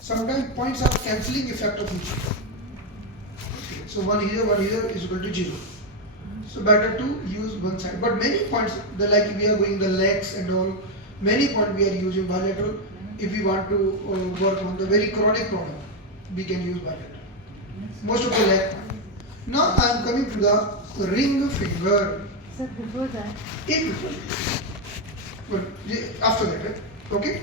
Sometimes points are cancelling effect of each other. So one here is equal to 0. So better to use one side. But many points, like we are going the legs and all, many points we are using bilateral. If we want to work on the very chronic problem, we can use bilateral. Most of the leg. Now I am coming to the ring finger. Sir, before that. But after that, right? Okay.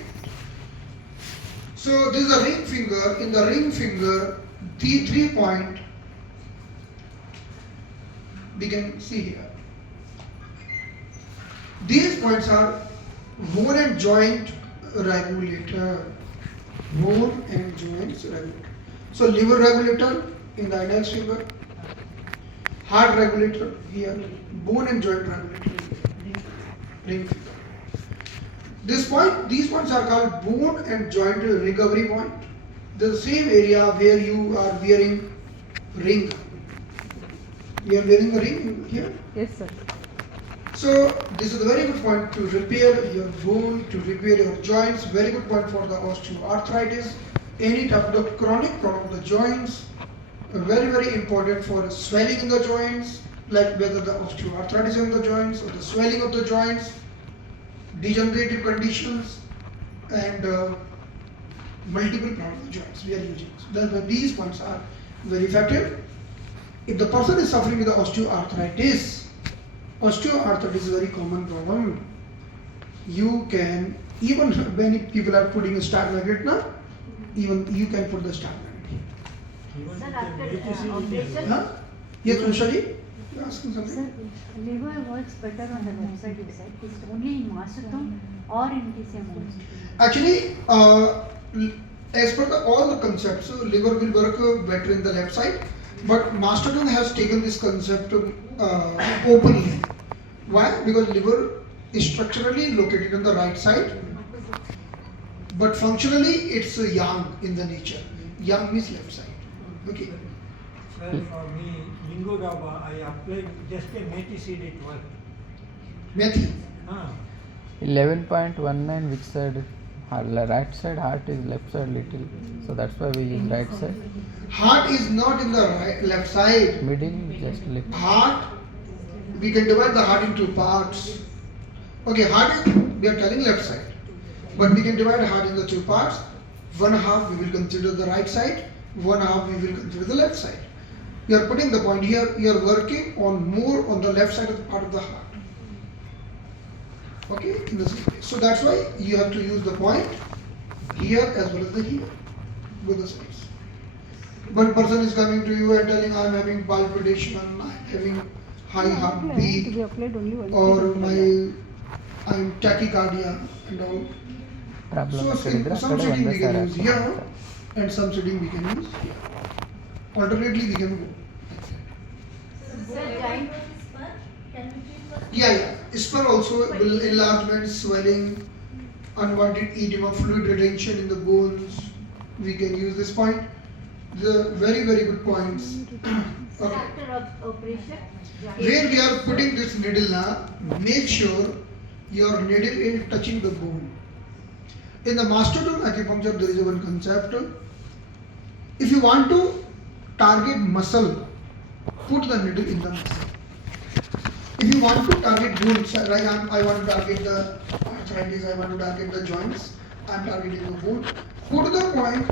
So this is the ring finger. In the ring finger, the 3 point we can see here. These points are bone and joint regulator. Bone and joints regulator. So liver regulator in the index finger, heart regulator here, bone and joint regulator here. Ring finger. These points are called bone and joint recovery point. The same area where you are wearing ring. You are wearing a ring here? Yes, sir. So this is a very good point to repair your bone, to repair your joints. Very good point for the osteoarthritis. Any type of chronic problem of the joints. Very, very important for swelling in the joints, like whether the osteoarthritis in the joints or the swelling of the joints, degenerative conditions, and multiple problems of the joints we are using. So these points are very effective. If the person is suffering with the osteoarthritis is a very common problem. You can, even many people are putting a star magnet now, even you can put the star magnet here. Sir, after operation? Huh? Yes, Usha ji? You're asking something? Sir, liver works better on the left side, you said. Is it only in mastodon or in TCM also? Actually, as per all the concepts, liver will work better in the left side. But Mastodon has taken this concept openly. Why? Because liver is structurally located on the right side, but functionally it's yang in the nature. Yang means left side. Okay. Sir, for me, Bingo Gaba, I applied just a methi seed, it worked. Methi. 11.19, which side? Right side, heart is left side little, so that's why we use right side. Heart is not in the left side. Middle, just left. Heart, we can divide the heart into parts. Okay, heart is, we are telling left side, but we can divide heart into 2 parts. One half we will consider the right side, one half we will consider the left side. You are putting the point here, you are working on more on the left side of the part of the heart. Okay, in the same way. So that's why you have to use the point here as well as the here, both the sides. One person is coming to you and telling, I am having palpitation, I am having high heartbeat, or I am tachycardia and all. Problem So some setting we can use here and some setting we can use here. Alternately we can go. Sir, giant. Yeah. Spur also will enlargement, swelling, unwanted edema, fluid retention in the bones. We can use this point. The very, very good points. Sir, after operation? Where we are putting this needle now, make sure your needle is touching the bone. In the mastodon acupuncture, there is one concept. If you want to target muscle, put the needle in the muscle. If you want to target bones, like I want to target the arthritis, I want to target the joints, I am targeting the bone, put the point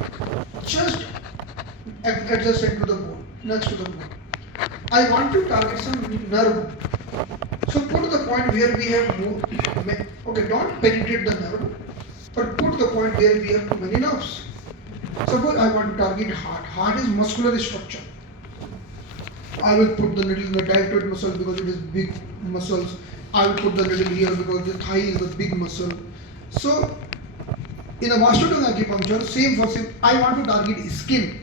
just adjacent to the bone, next to the bone. I want to target some nerve. So put the point where we have more, okay, don't penetrate the nerve, but put the point where we have too many nerves. Suppose I want to target heart. Heart is muscular structure. I will put the needle in the deltoid muscle because it is big muscles. I will put the needle here because the thigh is the big muscle. So in a mastodon acupuncture, same for same, I want to target skin.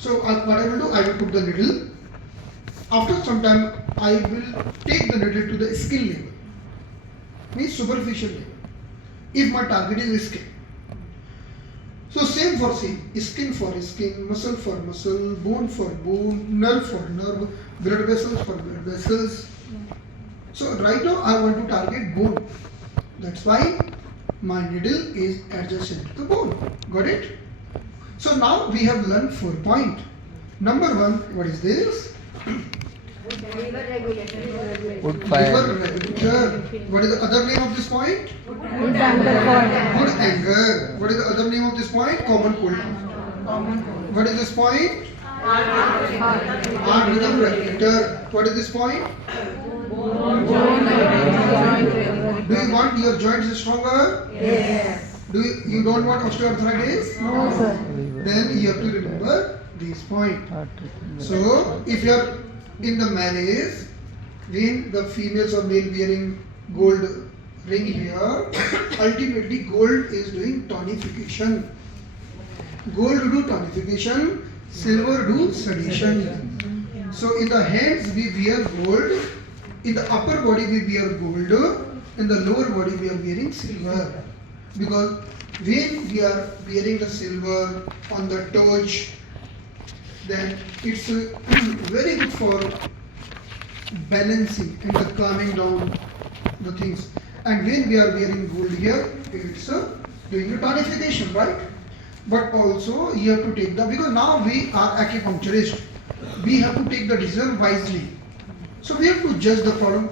So what I will do, I will put the needle. After some time, I will take the needle to the skin level, means superficial level, if my target is skin. So same for same, skin for skin, muscle for muscle, bone for bone, nerve for nerve, blood vessels for blood vessels. So right now I want to target bone. That's why my needle is adjacent to the bone. Got it? So now we have learned 4 points. Number 1, what is this? Liver regulator. Wood Liver fire. regulator. What is the other name of this point? Good angle point. Good anger. What is the other name of this point? Common cold. What is this point? Heart rhythm regulator. What is this point? Do you want your joints stronger? Yes. You don't want osteoarthritis? No, sir. Then you have to remember these points. Heart rhythm. So if you are in the marriage, when the females or male wearing gold ring here, ultimately gold is doing tonification. Gold do tonification, silver do sedition. So in the hands we wear gold, in the upper body we wear gold, in the lower body we are wearing silver. Because when we are wearing the silver on the torch, then it's very good for balancing and the calming down the things. And when we are wearing gold here, it's doing the tonification, right? But also you have to take the, because now we are acupuncturists, we have to take the decision wisely. So we have to judge the problem.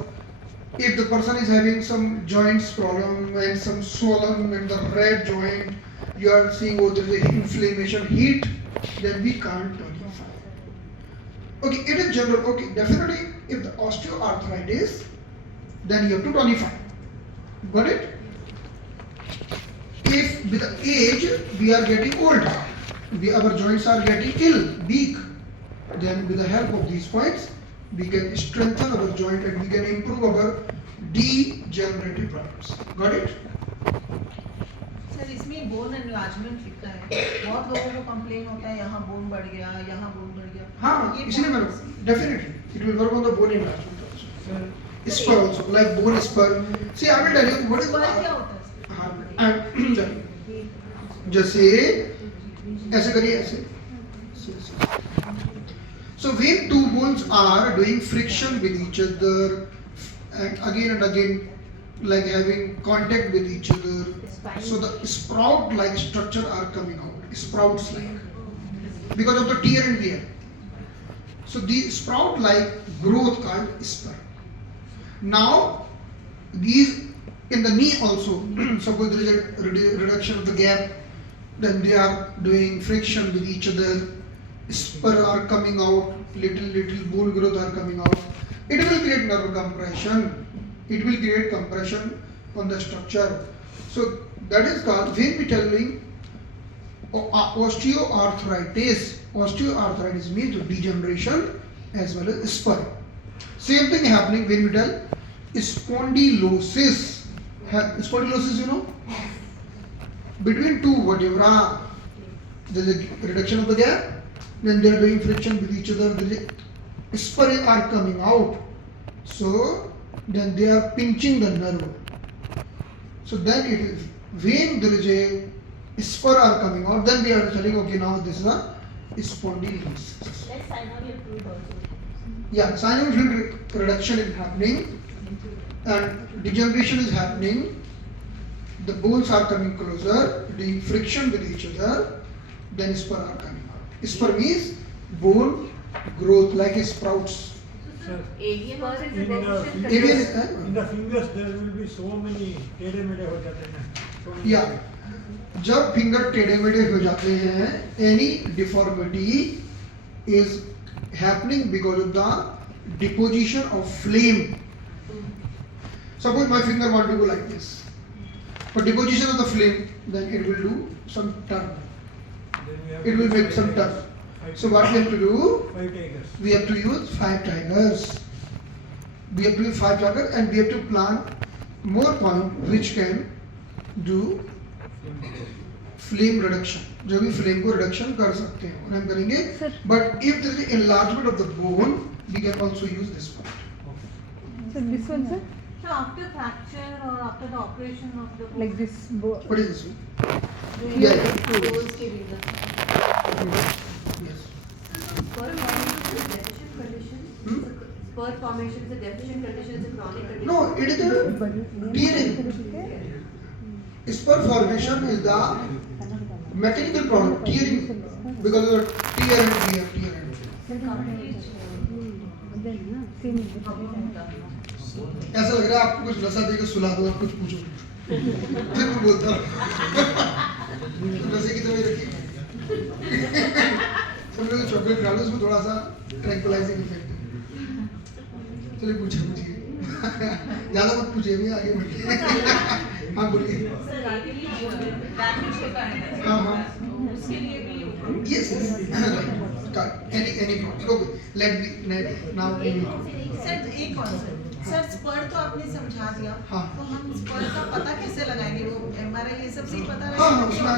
If the person is having some joints problem and some swollen and the red joint, you are seeing oh there is a inflammation, heat, then we can't tonify. Okay, it is general. Okay, definitely if the osteoarthritis, then you have to tonify. Got it? If with the age we are getting old, our joints are getting ill, weak, then with the help of these points, we can strengthen our joint and we can improve our degenerative problems. Got it? Sir इसमें bone enlargement लिखा है, बहुत लोगों को complain होता है यहाँ bone बढ़ गया, यहाँ बोन बढ़ गया. हाँ, ये इसलिए मैंने definitely it will work on the bone enlargement also. Spur also, like bone spur. See, I will tell you what is spur क्या होता है सर? हाँ, जैसे ऐसे करिए ऐसे. So when two bones are doing friction with each other and again like having contact with each other, so the sprout like structure are coming out, sprouts like, because of the tear and wear. So the sprout like growth called spur. Now these in the knee also, suppose there is a reduction of the gap, then they are doing friction with each other, spur are coming out, little bone growth are coming out. It will create nerve compression. It will create compression on the structure. So that is called, when we telling osteoarthritis. Osteoarthritis means degeneration as well as spur. Same thing happening when we tell spondylosis. Spondylosis, you know, between two vertebrae, there is a reduction of the gap. Then they are doing friction with each other. There is spur are coming out. So then they are pinching the nerve. So then it is when there is a spur are coming out. Then we are telling okay now this is a spondylosis. Let's synovial fluid also. Yeah, synovial fluid reduction is happening and degeneration is happening. The bones are coming closer, doing friction with each other. Then spur are coming out. Spur means bone growth like a sprouts. Sir, Avian also is a in deficient Avian- condition. in the fingers there will be so many टेढ़े मेढ़े हो जाते हैं. So many- या जब finger टेढ़े मेढ़े हो जाते हैं, any deformity is happening because of the deposition of flame. Suppose my finger want to go like this. For deposition of the flame, then it will do some turn. Then we have It to will use make five some turn. tigers. So what we have to do? 5 tigers. We have to use 5 tigers. We have to use 5 tigers and we have to plan more point which can do flame reduction. जो भी flame को reduction कर सकते हैं उन्हें हम करेंगे. But if there is enlargement of the bone, we can also use this point. So this one, sir, So after fracture or after the operation of the like this. What is this one? doing Yeah. bones के reason. Yes. Spur formation is a deficient condition. Spur formation is a deficient condition, it's a chronic condition. No, it is the tearing. Spur formation is the mechanical problem, tearing, because of the tear and tear and. ऐसा लग रहा है आपको कुछ नशा देकर सुला दो और कुछ पूछो फिर मैं बोलता हूँ नशे की दवाई रखी समझो तो चॉकलेट डालो उसमें थोड़ा सा ट्रैंक्विलाइजिंग इफेक्ट है चलिए पूछिए ज़्यादा मत पूछिए भी आगे बढ़िए हाँ बोलिए हाँ हाँ yes any okay let me now sir एक और सर स्पर तो आपने समझा दिया हाँ। तो हम स्पर का पता कैसे लगाएंगे वो एमआरआई ये सब से ही पता हाँ, लगेगा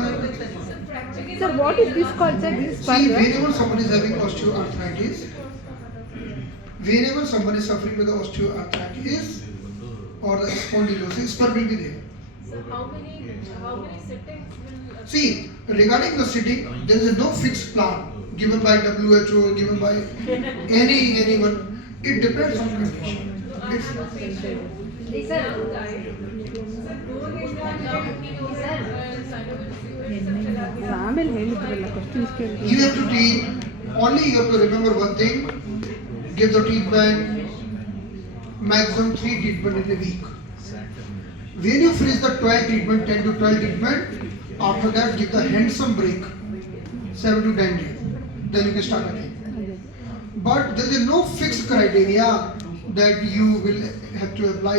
Sir, what is this called, sir? This see spur? whenever someone is having osteoarthritis whenever someone is suffering with the osteoarthritis or the spondylosis spur will be there. So how many sittings will See, regarding the sitting, there is no fixed plan given by WHO, given by anyone. It depends on condition. It's, ಆಮೇಲೆ ಹೇಳಿದ್ರಲ್ಲ questions ಕೇಳಿ you have to treat, only you have to remember one thing, give the treatment, maximum 3 treatment in a week. When you finish the 12 treatment, 10 to 12 treatment, after that give the handsome break, 7 to 10 days, then you can start again. But there is no fixed criteria that you will have to apply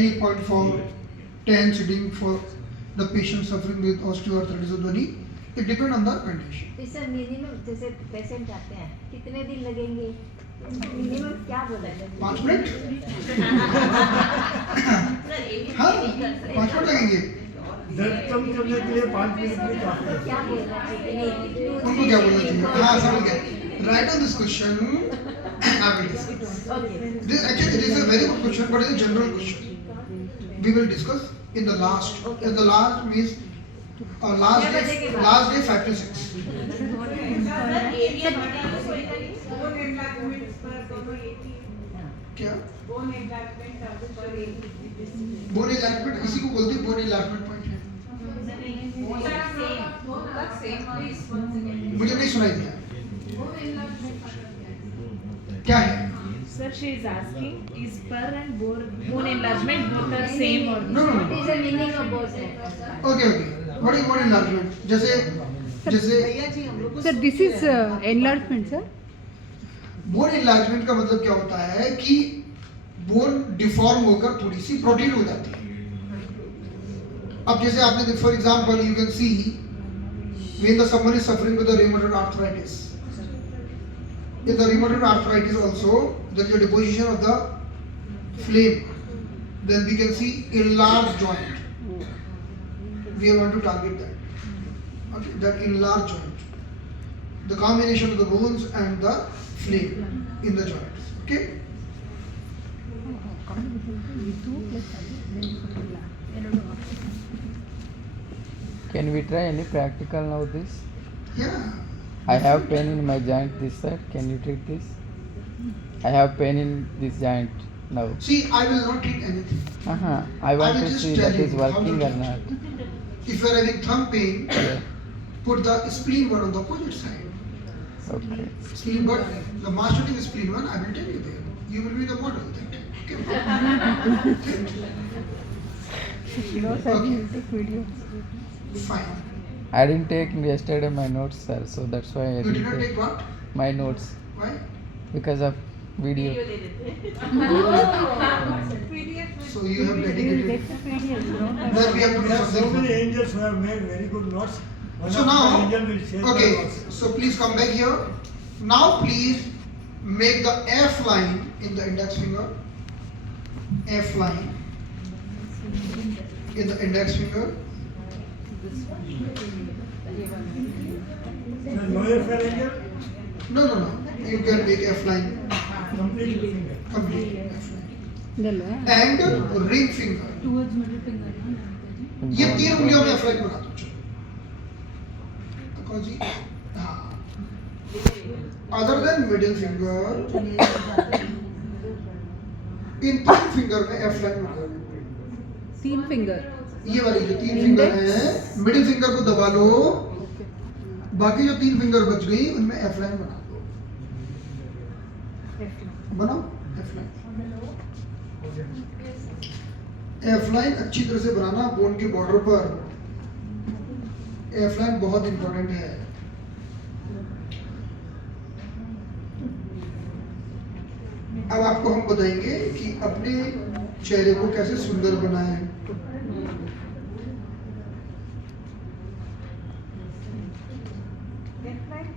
any point for 10 sitting for the patient suffering with osteoarthritis of the knee. It depends on the condition. Sir minimum जैसे patient आते हैं कितने दिन लगेंगे minimum क्या बोला है 5 minute हाँ 5 मिनट लगेंगे दर्द कम करने के लिए 5 मिनट भी काफी है। क्या बोलना चाहिए उनको क्या बोलना चाहिए हाँ समझ गए right on this question I will discuss. This actually it is a very good question, but it is a general question. We will discuss in the last. In the last means last day 5 to 6. क्या? Bone alignment इसी को बोलते हैं bone alignment point है. मुझे नहीं सुनाई दिया. क्या है? Sir, she is asking, is spur and bone enlargement both are same or No. is the meaning of both Okay. What is bone enlargement? जैसे भैया जी हम लोग को sir this is enlargement sir bone enlargement का मतलब क्या होता है कि बोन डिफॉर्म होकर थोड़ी सी प्रोटीन हो जाती है. अब जैसे आपने for example you can see when the someone is suffering with the rheumatoid arthritis. In the rheumatoid arthritis also there is a deposition of the flame. Then we can see enlarged joint. We want to target that. Okay, that enlarged joint. The combination of the bones and the flame in the joints. Okay. Can we try any practical now this? Yeah. I have pain in my joint this side. Can you treat this? I have pain in this joint now. See, I will not treat anything. I want will to just see tell that you is how to working or treat. not. If you are having thumb pain, Yeah. put the spleen one on the opposite side. Okay. Spleen, but the master spleen one, I will tell you there. You will be the model that time. Okay. No sir, we will take video. Fine. I didn't take yesterday my notes, sir. So that's why I You did didn't not take take what? my notes Why? because of video. So you have We will dedicated. take the PDF, no? Then we have to do There are so something. many angels who have made very good notes. One So of the now, angel will share their okay. notes. So please come back here. Now please make the F line in the index finger. F line in the index finger. The lower phalangeal, No. You can make F line complete finger. complete. F line. ಇದಲ್ವಾ And ring finger. ये 3 उंगलियों में F line बना दो. चलो. जी हाँ. Other than middle finger, इन 3 finger में F line बना दो. 3 फिंगर ये वाली जो 3 फिंगर Index. है, मिडिल फिंगर को दबा लो बाकी जो 3 फिंगर बच गई उनमें एफ लाइन बना दो, बनाओ एफ लाइन। एफ लाइन अच्छी तरह से बनाना बोन के बॉर्डर पर। एफ लाइन बहुत इंपॉर्टेंट है। अब आपको हम बताएंगे कि अपने चेहरे को कैसे सुंदर बनाएं।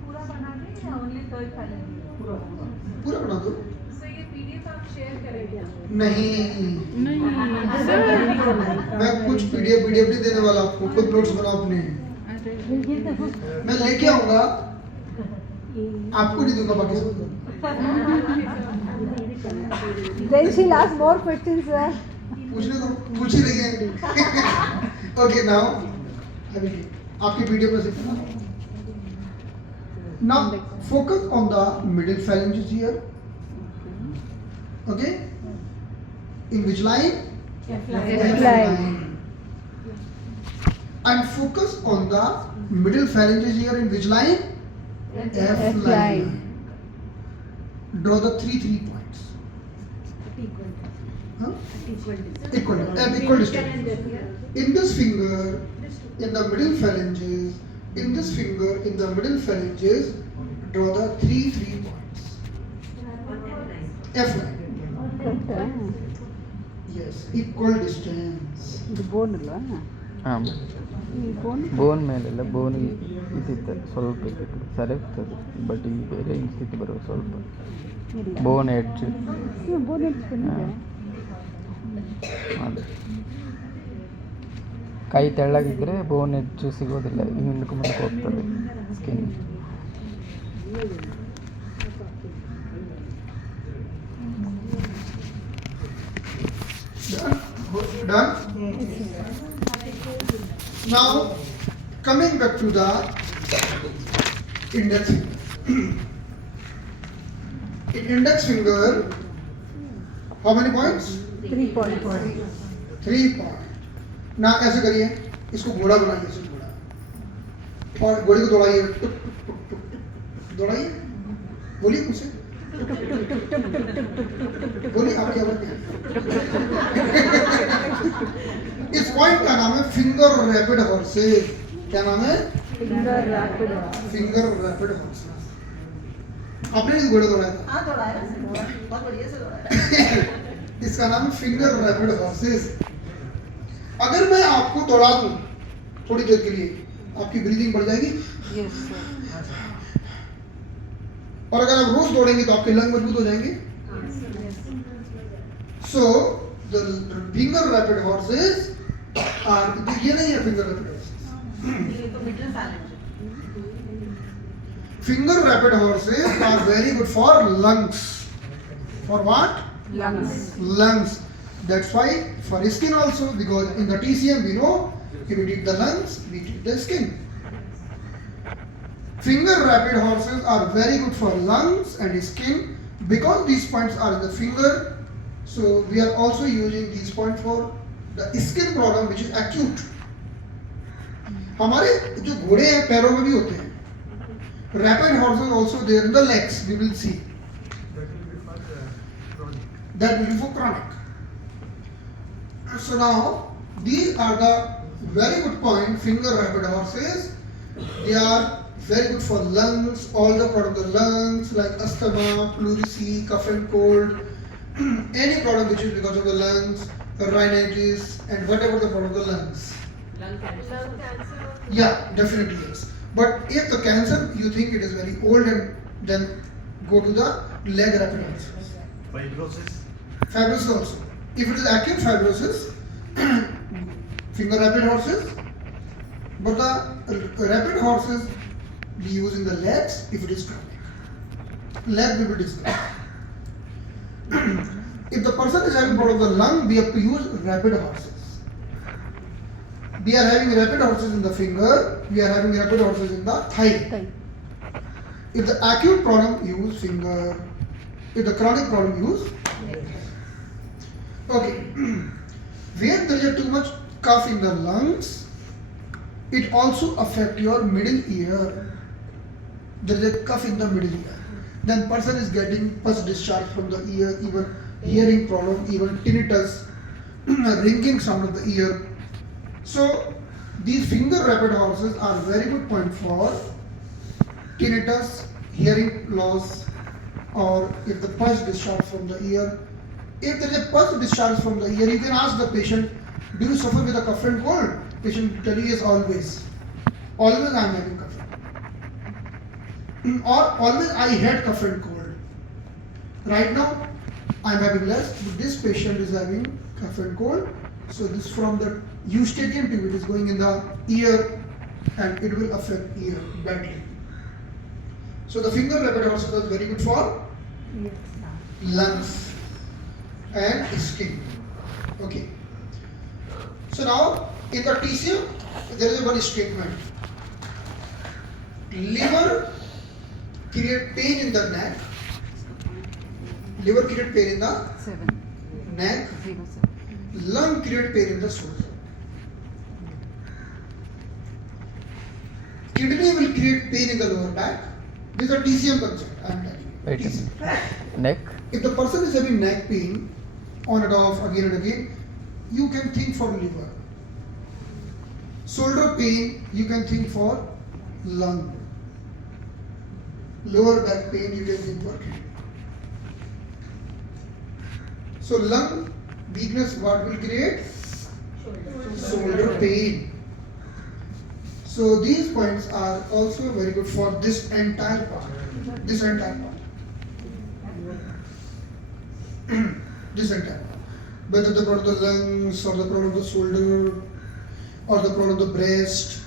पूरा बना दें या ओनली थर्ड फाइनल? पूरा बना दो। So ये PDF आप शेयर करेंगे? नहीं, नहीं सर, मैं कुछ पीडीएफ नहीं देने वाला आपको, खुद नोट्स बनाओ अपने। मैं लेके आऊंगा, आपको नहीं दूंगा, बाकी सबको। then she'll ask more questions sir. पूछने दो, पूछ ही रही है। ओके नाउ आपकी वीडियो में से now focus on the middle phalanges here. Okay, in which line? F line. And focus on the middle phalanges here in which line? F line. Draw the 3 points. Huh? Equal distance. In this finger, in the middle phalanges, in this finger, in the middle phalanges, draw the 3 points. F line. Yes, equal distance. ಇದು ಬೋನ್ ಅಲ್ವಾ? ಹಾಂ, ಈ ಬೋನ್ ಬೋನ್ ಮೇಲೆಲ್ಲ ಬೋನ್ ಇದ್ದಿತ್ತು ಸ್ವಲ್ಪ ಇದ್ದಿತ್ತು ಸರಿ ಇರ್ತದೆ, ಬಟ್ ಈ ಬೇರೆ ಈ ಸ್ಥಿತಿ ಬರೋ ಸ್ವಲ್ಪ ಇಲ್ಲ. ಬೋನ್ ಎಡ್ಜ್ ಬೋನ್ ಇಟ್ಕೊಂಡಿದೆ. ಅದೇ ಕೈ ತೆಳ್ಳಗಿದ್ರೆ ಬೋನ್ ಎಡ್ಜು ಸಿಗೋದಿಲ್ಲ, ಹಿಂದಕ್ಕೆ ಮುಂದಕ್ಕೆ ಹೋಗ್ತದೆ skin. Done? Now, coming back to the index finger. In index finger, how many points? 3 points. 3 points. ना ऐसे करिए, इसको घोड़ा बनाइए, इसे घोड़ा, और घोड़े को दौड़ाइए, टुक टुक टुक टुक टुक दौड़ाइए, बोलिए मुझसे, बोलिए आपकी आवाज नहीं। इस पॉइंट का नाम है फिंगर रैपिड हॉर्सेस। क्या नाम है? Finger rapid. Finger rapid horses. आपने इस घोड़े दौड़ाया था? हाँ दौड़ाया, बहुत बढ़िया से दौड़ाया। इसका नाम फिंगर रैपिड हॉर्सेस। अगर मैं आपको दौड़ा दूं थोड़ी देर के लिए, आपकी ब्रीदिंग बढ़ जाएगी। Yes sir. और अगर आप रोज दौड़ेंगे तो आपके लंग मजबूत हो जाएंगे। So the finger rapid horses are, ये नहीं है फिंगर रैपिड हॉर्सेस, ये तो मिडिल फैलेंज है। Finger rapid horses are very good for lungs. For what? Lungs. Lungs. That's why for skin also, because in the TCM we know if we treat the lungs, we treat the skin. Finger rapid horses are very good for lungs and skin because these points are in the finger. So we are also using these points for the skin problem which is acute. हमारे जो घोड़े हैं पैरों में भी होते हैं. Rapid horses also there in the legs. We will see. That will be for chronic. So now these are the very good point. Finger rapid horses. They are very good for lungs, all the part of the lungs like asthma, pleurisy, cough and cold, any problem which is because of the lungs, rhinitis, and whatever the part of the lungs. Lung cancer. Yeah, definitely yes. But if the cancer you think it is very old, and then go to the leg rapid horses. Fibrosis. Fibrosis also. If it is acute fibrosis, finger rapid horses. But the rapid horses we use in the legs if it is chronic. Leg will be discussed. If the person is having problem of the lung, we have to use rapid horses. We are having rapid horses in the finger. We are having rapid horses in the thigh. If the acute problem, use finger. If the chronic problem, use leg. Okay. Where there is too much cough in the lungs, it also affect your middle ear. there is a cuff in the middle ear. Then person is getting pus discharge from the ear, even hearing problem, even tinnitus, ringing sound of the ear. So these finger rapid horses are very good point for tinnitus, hearing loss, or if the pus discharge from the ear. If there is a pus discharge from the ear, you can ask the patient, do you suffer with a cough and cold? Patient will tell you yes, always. Always I am having cough. Or always I had cough and cold. Right now I am having less, but this patient is having cough and cold. So this from the eustachian tube, it is going in the ear and it will affect ear badly. So the finger rapid horses are very good for lungs and skin. Okay. So now in the TCM there is one statement. Liver create pain in the neck. Liver create pain in the 7 neck. 0 Lung create pain in the shoulder. Kidney will create pain in the lower back. This is a TCM concept. I am telling you. Wait a TCM. minute. Neck. If the person is having neck pain on and off again and again, you can think for liver. Shoulder pain, you can think for lung. Lower back pain, you can think for kidney. So lung weakness, what will create? Shoulder pain. So these points are also very good for this entire part. This entire part. This entire part. Whether the problem of the lungs or the problem of the shoulder or the problem of the breast.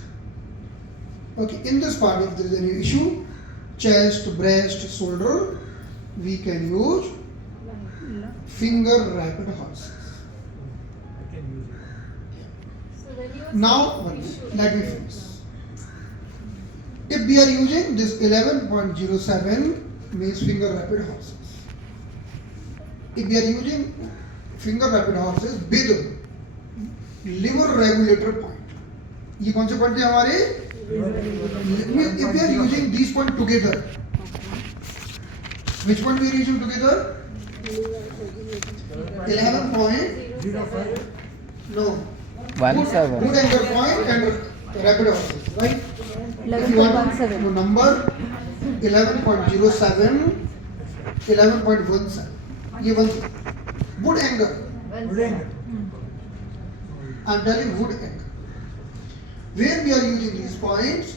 Okay, in this part, if there is any issue, chest, breast, shoulder, we can use finger rapid horses. I can use it. Now, let me finish. If we are using this 11.07 means finger rapid horses. If we are using finger rapid horses with liver regulator point, ये कौन से point है हमारे? If we are using these points together, which point we are using together? 11 point. 05. No. 17. Good anchor point and rapid horses, right? If you want to 11.17 number 11.07, 11.17. ये one wood angle. Good angle. I am telling wood angle. Where we are using these points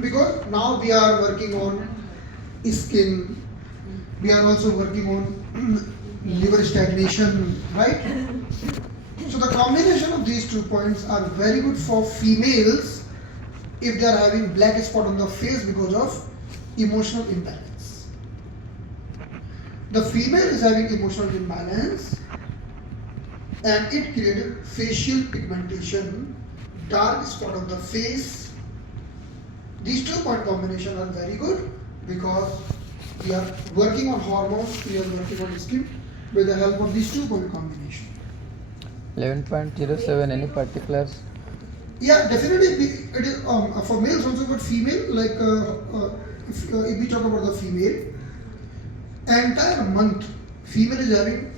because now we are working on skin. We are also working on liver stagnation, right? So the combination of these 2 points are very good for females if they are having black spot on the face because of emotional imbalance. The female is having emotional imbalance and it created facial pigmentation, dark spot on the face. These 2 point combination are very good because we are working on hormones, we are working on skin with the help of these 2 point combination. 11.07. Any particulars? Yeah, definitely it is for males also, but female, like if we talk about the female, entire month female is having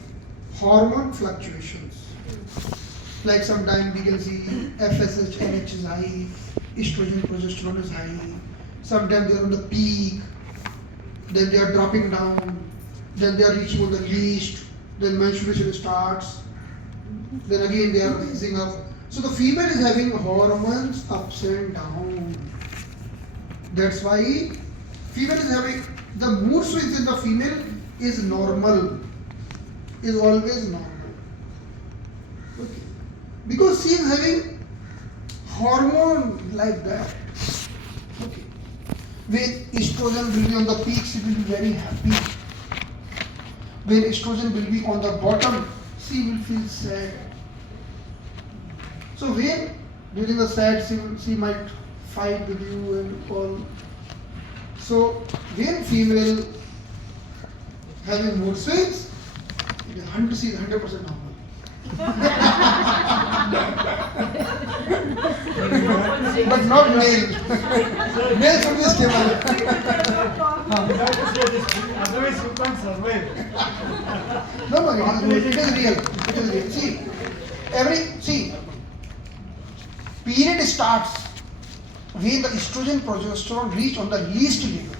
hormone fluctuations. Like sometimes we can see FSH, NH is high, estrogen, progesterone is high. Sometimes they are on the peak, then they are dropping down, then they are reaching on the least, then menstruation starts, then again they are rising up. So the female is having hormones ups and down. That's why female is having the mood swings in the female is normal, is always normal. Okay. Because she is having hormone like that. Okay. When estrogen will be on the peak, she will be very happy. When estrogen will be on the bottom, she will feel sad. So when during the sad, she might fight with you and all. So when female having mood swings, it is 100% normal. But not male. Male should be stable. You have to say this thing, otherwise you can't survive. No, it is real. It is real. See, period starts when the estrogen progesterone reach on the least level.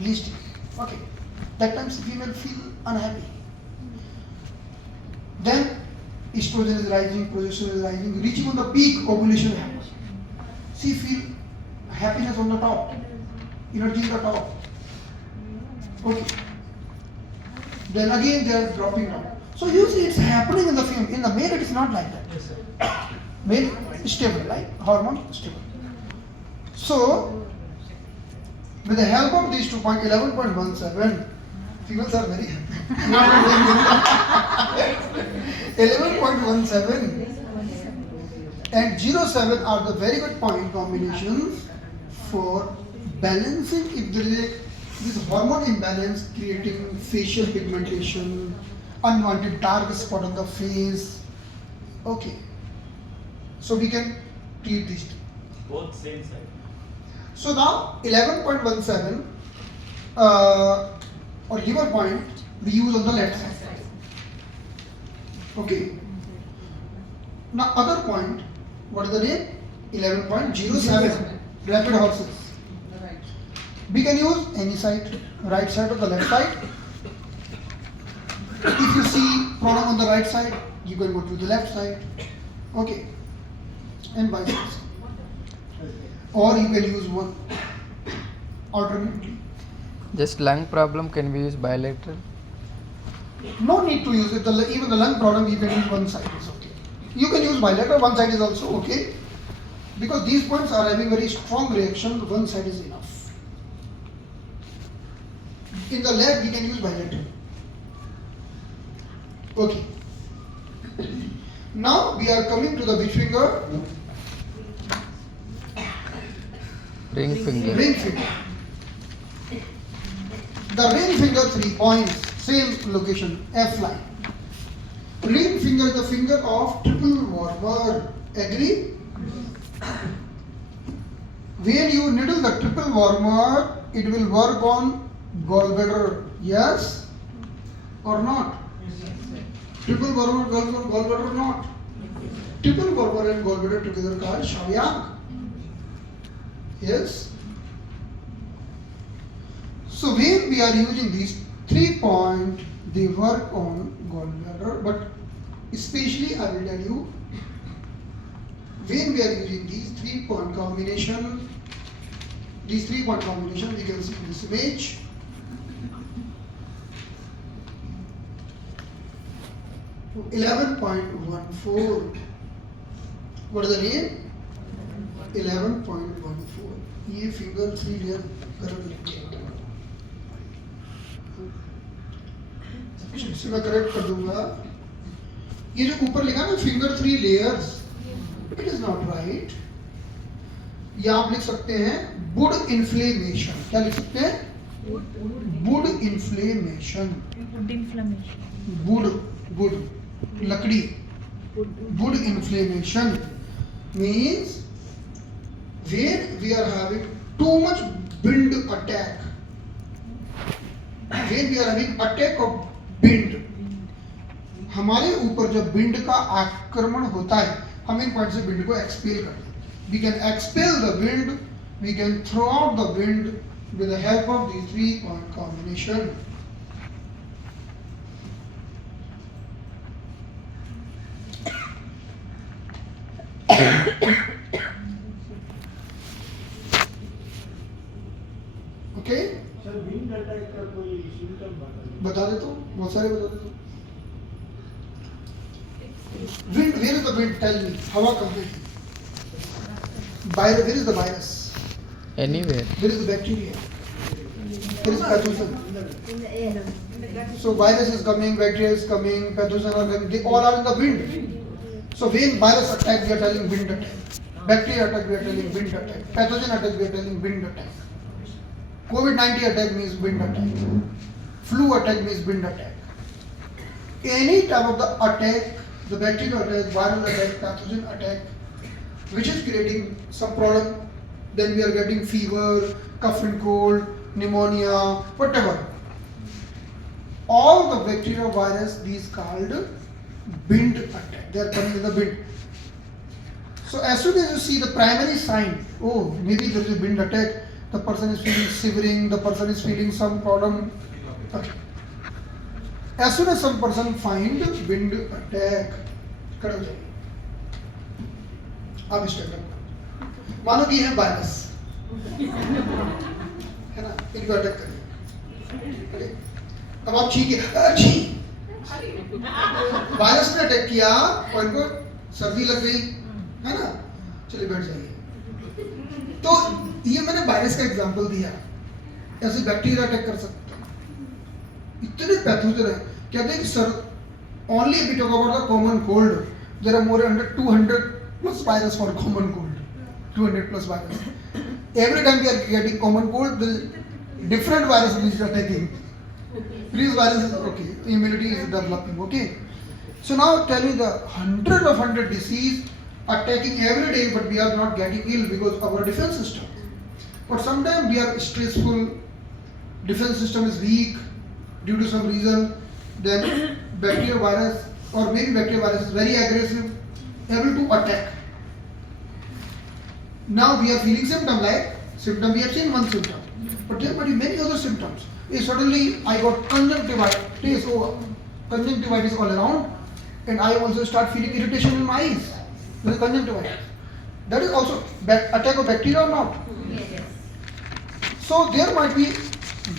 Least level. Okay. That time the female feel unhappy. Then estrogen is rising, progesterone is rising, reaching on the peak, ovulation happens. She feel happiness on the top, energy on the top. Okay. Then again they are dropping down. So you see it's happening in the female. In the male it is not like that. Yes, sir. Male is stable, right? Hormone stable. So with the help of these 11.17, females are very happy. 11.17 and 07 are the very good point combinations for balancing if there is this hormone imbalance creating facial pigmentation, unwanted dark spot on the face. Okay. So we can treat these two. Both same side. So now 11.17 or liver point we use on the left side. Okay. Now other point, what is the name? 11.07 rapid horses. We can use any side, right side or the left side. If you see problem on the right side, you can go to the left side. Okay. And vice versa. Or you can use one alternately. Just lung problem, can we use bilateral? No need to use it. Even the lung problem, you can use one side is okay. You can use bilateral, one side is also okay. Because these points are having very strong reaction, one side is enough. In the leg, we can use bilateral. Okay. Now we are coming to the which finger? Ring finger. Ring finger. The ring finger 3 points, same location, F line. Ring finger is the finger of triple warmer. Agree? When you needle the triple warmer, it will work on gallbladder. Yes or not? Triple warmer, gallbladder or not? Triple warmer and gallbladder together called Shavyang. Yes. So when we are using these 3 points, they work on gallbladder, but especially I will tell you, when we are using these 3-point combination, we can see in this image. So 11.14. What is the name? 11.14. ये finger 3 layer correct लिखिए. इसे मैं correct कर दूंगा. ये जो ऊपर लिखा है ना finger 3 layers, it is not right. या आप लिख सकते हैं वुड इन्फ्लेमेशन. क्या लिख सकते हैं? Would inflammation. वुड लकड़ी. Would inflammation means when we are having too much wind attack, when we are having attack of wind, हमारे ऊपर जब विंड का आक्रमण होता है, हम इन पॉइंट से विंड को एक्सपेल करते हैं. We can expel the wind, we can throw out the wind with the help of the 3-point combination. Okay? Sir wind attack का कोई सिम्टम बता देता हूँ, बहुत सारे बता देता हूँ. Wind, where is the wind? Tell me. हवा कहाँ है? Where is the virus? Anywhere. Where is the bacteria? Where is pathogen? So virus is coming, bacteria is coming, pathogen are coming. They all are in the wind. So when virus attack, we are telling wind attack. Bacteria attack, we are telling wind attack. Pathogen attack, we are telling wind attack. COVID-19 attack means wind attack. Flu attack means wind attack. Any type of the attack, the bacterial attack, viral attack, pathogen attack, which is creating some problem, then we are getting fever, cough and cold, pneumonia, whatever. All the bacteria virus, these called bind attack. They are coming in the bind. So as soon as you see the primary sign, oh, maybe there is a bind attack, the person is feeling shivering, the person is feeling some problem. Okay. As soon as some person find bind attack, खड़े हो जाइए. आप इस type मानो कि है virus, है ना, इनको अटैक करिए. अब आप छींके, वायरस ने अटैक किया और इनको सर्दी लग गई, है ना, चलिए बैठ जाइए. तो ये मैंने वायरस का एग्जांपल दिया. ऐसे बैक्टीरिया अटैक कर सकते हैं. इतने पैथोजन है. कहते हैं कि sir, only if we talk about the common cold, there are more than 200 plus virus for common cold. 200 plus virus. Every time we are getting common cold, the different virus which is attacking. These viruses, okay, immunity is developing, okay. So now tell me the hundred disease attacking every day, but we are not getting ill because of our defense system. But sometimes we are stressful, defense system is weak due to some reason, then bacterial virus or maybe bacterial virus is very aggressive, able to attack. Now we are feeling symptom like symptom, we have seen one symptom, but there might be many other symptoms. If suddenly I got conjunctivitis, conjunctivitis all around, and I also start feeling irritation in my eyes. This is conjunctivitis. That is also attack of bacteria or not? Yes. So there might be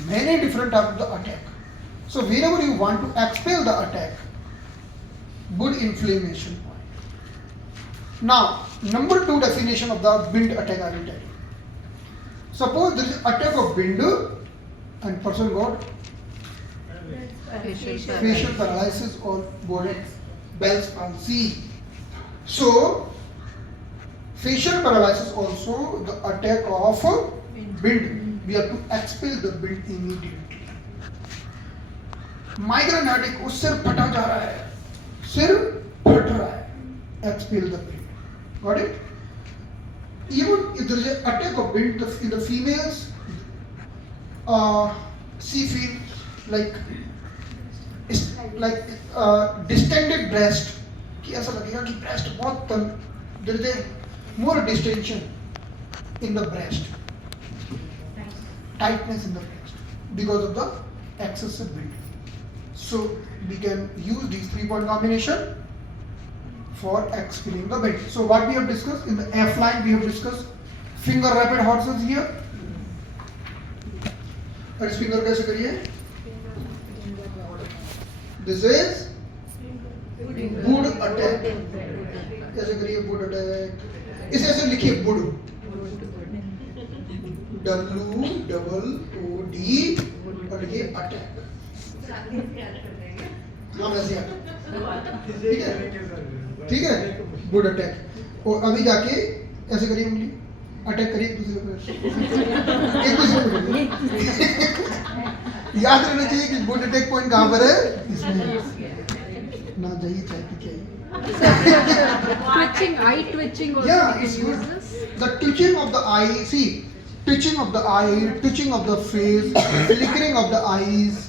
many different types of the attack. So whenever you want to expel the attack, good inflammation point. Now, number 2 definition of the bind attack I will tell you. Suppose there is attack of bind and person got facial paralysis or Bell's palsy. So, facial paralysis also the attack of bind. We have to expel the bind immediately. Migraine headache, वो सिर फटा जा रहा है, सिर फट रहा है, expel the bind. Got it? Even if there is an attack of bind in the females, she feels like distended breast, कि ऐसा लगेगा कि breast बहुत तंग, there is a more distension in the breast, tightness in the breast because of the excessive bind. So we can use these 3-point combination for expelling the bind. So what we have discussed in the F line, we have discussed finger rapid horses here. Let's finger कैसे करिए? This is wood attack. कैसे करिए wood attack? इसे ऐसे लिखिए wood. W-O-O-D और लिखिए attack. हाँ वैसे ठीक है, ठीक है, wood attack. और अभी जाके ऐसे करिए उंगली, अटैक करिए एक दूसरे पे, एक दूसरे पे. याद रहना चाहिए कि wood attack point कहाँ पर है, इसमें ना जाइए चाय पी के Twitching, eye twitching also. Yeah, it's good. The twitching of the eye, see, twitching of the eye, twitching of the face, flickering of the eyes,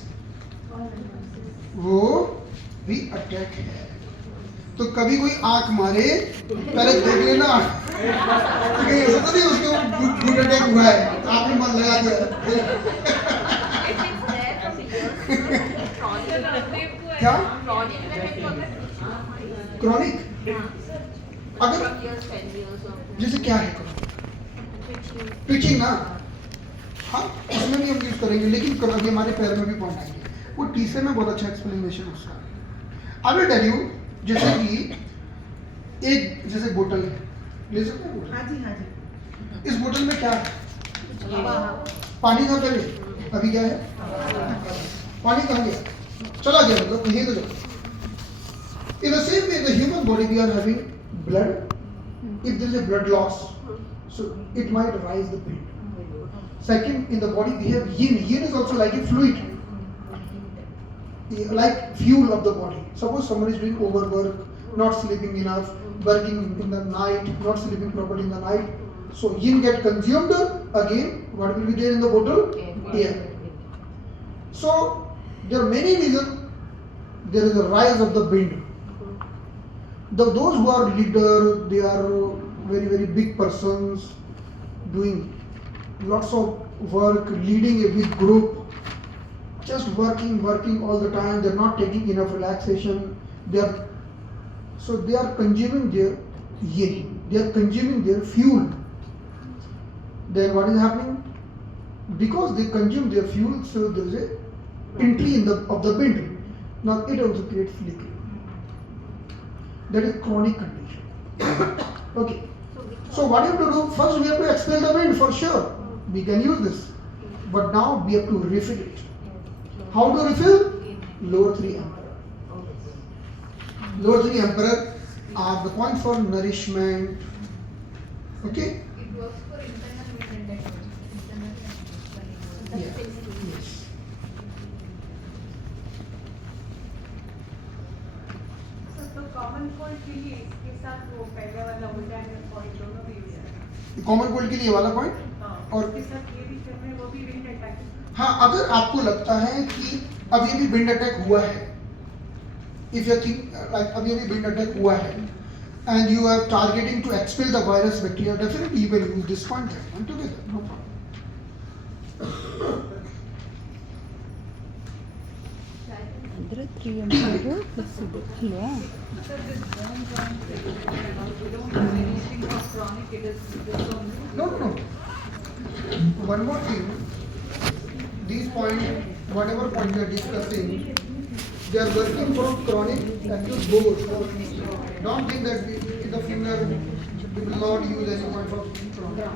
वो भी अटैक है. तो कभी कोई आंख मारे पहले देख लेना, कहीं ऐसा तो नहीं उसके गुड अटैक हुआ है, आपने मन लगा दिया. क्या क्रॉनिक? अगर जैसे क्या है ट्विचिंग ना, हाँ उसमें भी हम यूज करेंगे, लेकिन कभी हमारे पैर में भी पॉइंट आएंगे. वो तीसरे में बहुत अच्छा एक्सप्लेनेशन उसका. आई विल टेल यू, जैसे कि एक जैसे बोतल है, ले सकते हैं बोतल? हाँ जी, हाँ जी. इस बोतल में क्या है? पानी था पहले, अभी क्या है? पानी कहाँ गया? चला गया, मतलब कहीं तो चला. In the same way, the human body we are having blood. If there is a blood loss, so it might rise the bind. Second, in the body we have yin. Yin is also like a fluid, like fuel of the body. Suppose someone is doing overwork, not sleeping enough, working in the night, not sleeping properly in the night. So yin get consumed, again what will be there in the bottle? Air. So there are many reasons there is a rise of the wind. Those who are leader, they are very very big persons doing lots of work, leading a big group, just working all the time. They're not taking enough relaxation. They are consuming their yin. They are consuming their fuel. Then what is happening? Because they consume their fuel, so there is a entry of the wind. Now it also creates flickering. That is chronic condition. Okay. So what you have to do? First we have to expel the wind for sure. We can use this. But now we have to refill it. How to refill? Lower 3 emperor. Lower 3 emperor are the point for nourishment. Okay? It works for internal movement. Yeah. Yes. तो common cold के लिए इसके साथ वो पहले वाला उल्टाने point दोनों भी यूज है कॉमन कोल्ड के लिए ये वाला पॉइंट और इसके साथ ये भी करना है वो भी विंड अटैक हाँ, अगर आपको लगता है कि अब ये भी विंड अटैक हुआ है, इफ यू थिंक लाइक अभी विंड अटैक हुआ है and you are targeting to expel the virus bacteria, definitely you can use this point and together, no problem. ಅಂದ್ರೆ 3 ಎಂಪರ್ ಪ್ಲಸ್ ಇದು ಅಲ್ವಾ No, no, no. One more thing. These points, whatever point we are discussing, they are working for chronic acute both. Don't think that in the finger we will not use any point for chronic.